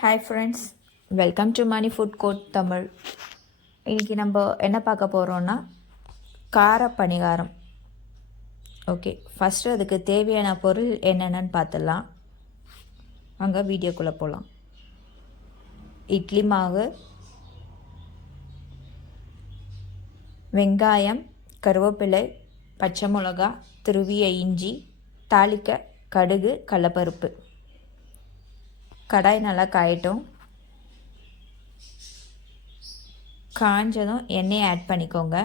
Hi friends welcome to Mani food court Tamil இன்றைக்கி நம்ம என்ன பார்க்க போகிறோன்னா கார பணிகாரம் ஓகே ஃபஸ்ட்டு அதுக்கு தேவையான பொருள் என்னென்னு பார்த்துடலாம். அங்கே வீடியோக்குள்ளே போகலாம் இட்லி மாவு வெங்காயம் கருவேப்பிலை பச்சை மிளகா துருவிய இஞ்சி தாளிக்க கடுகு கடலப்பருப்பு. கடாய் நல்லா காயட்டும். காஞ்சதும் எண்ணெயை ஆட் பண்ணிக்கோங்க.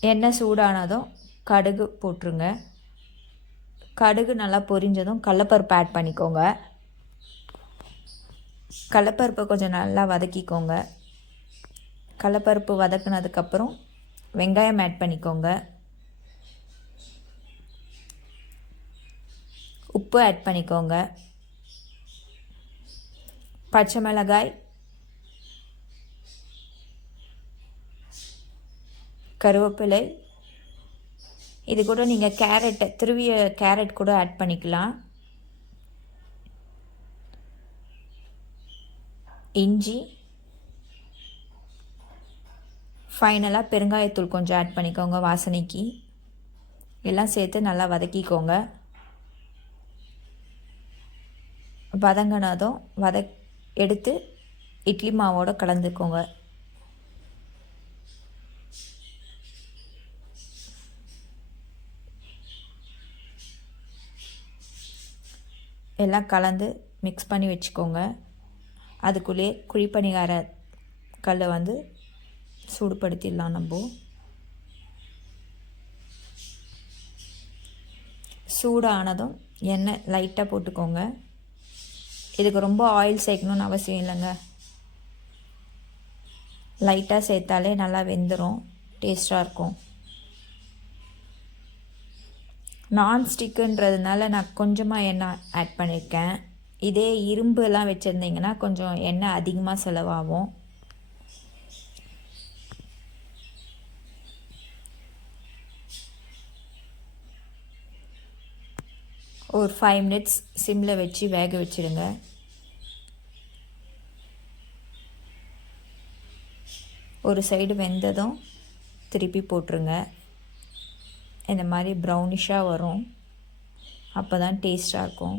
எண்ணெய் சூடானதும் கடுகு போட்டுருங்க. கடுகு நல்லா பொரிஞ்சதும் கடலப்பருப்பு ஆட் பண்ணிக்கோங்க. கடலப்பருப்பை கொஞ்சம் நல்லா வதக்கிக்கோங்க. கடலப்பருப்பு வதக்குனதுக்கப்புறம் வெங்காயம் ஆட் பண்ணிக்கோங்க. உப்பு ஆட் பண்ணிக்கோங்க. பச்சை மிளகாய் கருவேப்பிலை இது கூட நீங்கள் கேரட்டை திருவிய கேரட் கூட ஆட் பண்ணிக்கலாம். இஞ்சி ஃபைனலாக பெருங்காயத்தூள் கொஞ்சம் ஆட் பண்ணிக்கோங்க வாசனைக்கு. எல்லாம் சேர்த்து நல்லா வதக்கிக்கோங்க. வதங்கினதும் வத எடுத்து இட்லி மாவோடு கலந்துக்கோங்க. எல்லாம் கலந்து மிக்ஸ் பண்ணி வச்சுக்கோங்க. அதுக்குள்ளேயே குழிப்பணிகார கல்லை வந்து சூடுபடுத்திடலாம் நம்ம. சூடானதும் எண்ணெய் லைட்டாக போட்டுக்கோங்க. இதுக்கு ரொம்ப ஆயில் சேர்க்கணுன்னு அவசியம் இல்லைங்க. லைட்டாக சேர்த்தாலே நல்லா வெந்துடும் டேஸ்ட்டாக இருக்கும். நான்ஸ்டிக்குன்றதுனால நான் கொஞ்சமாக எண்ணெய் ஆட் பண்ணியிருக்கேன் இதே இரும்புலாம் வச்சுருந்தீங்கன்னா கொஞ்சம் எண்ணெய் அதிகமாக செலவாகும். ஒரு ஃபைவ் மினிட்ஸ் சிம்மில் வச்சு வேக வச்சுடுங்க. ஒரு சைடு வெந்ததும் திருப்பி போட்டுருங்க. இந்த மாதிரி ப்ரௌனிஷாக வரும். அப்போ தான் டேஸ்ட்டாக இருக்கும்.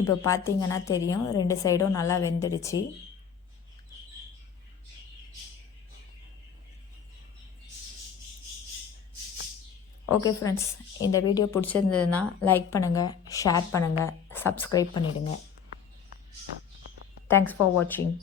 இப்போ பார்த்தீங்கன்னா தெரியும். ரெண்டு சைடும் நல்லா வெந்துடுச்சு. ஓகே ஃப்ரெண்ட்ஸ் இந்த வீடியோ பிடிச்சிருந்ததுன்னா லைக் பண்ணுங்கள் ஷேர் பண்ணுங்கள் சப்ஸ்கிரைப் பண்ணிவிடுங்க தேங்க்ஸ் ஃபார் வாட்சிங்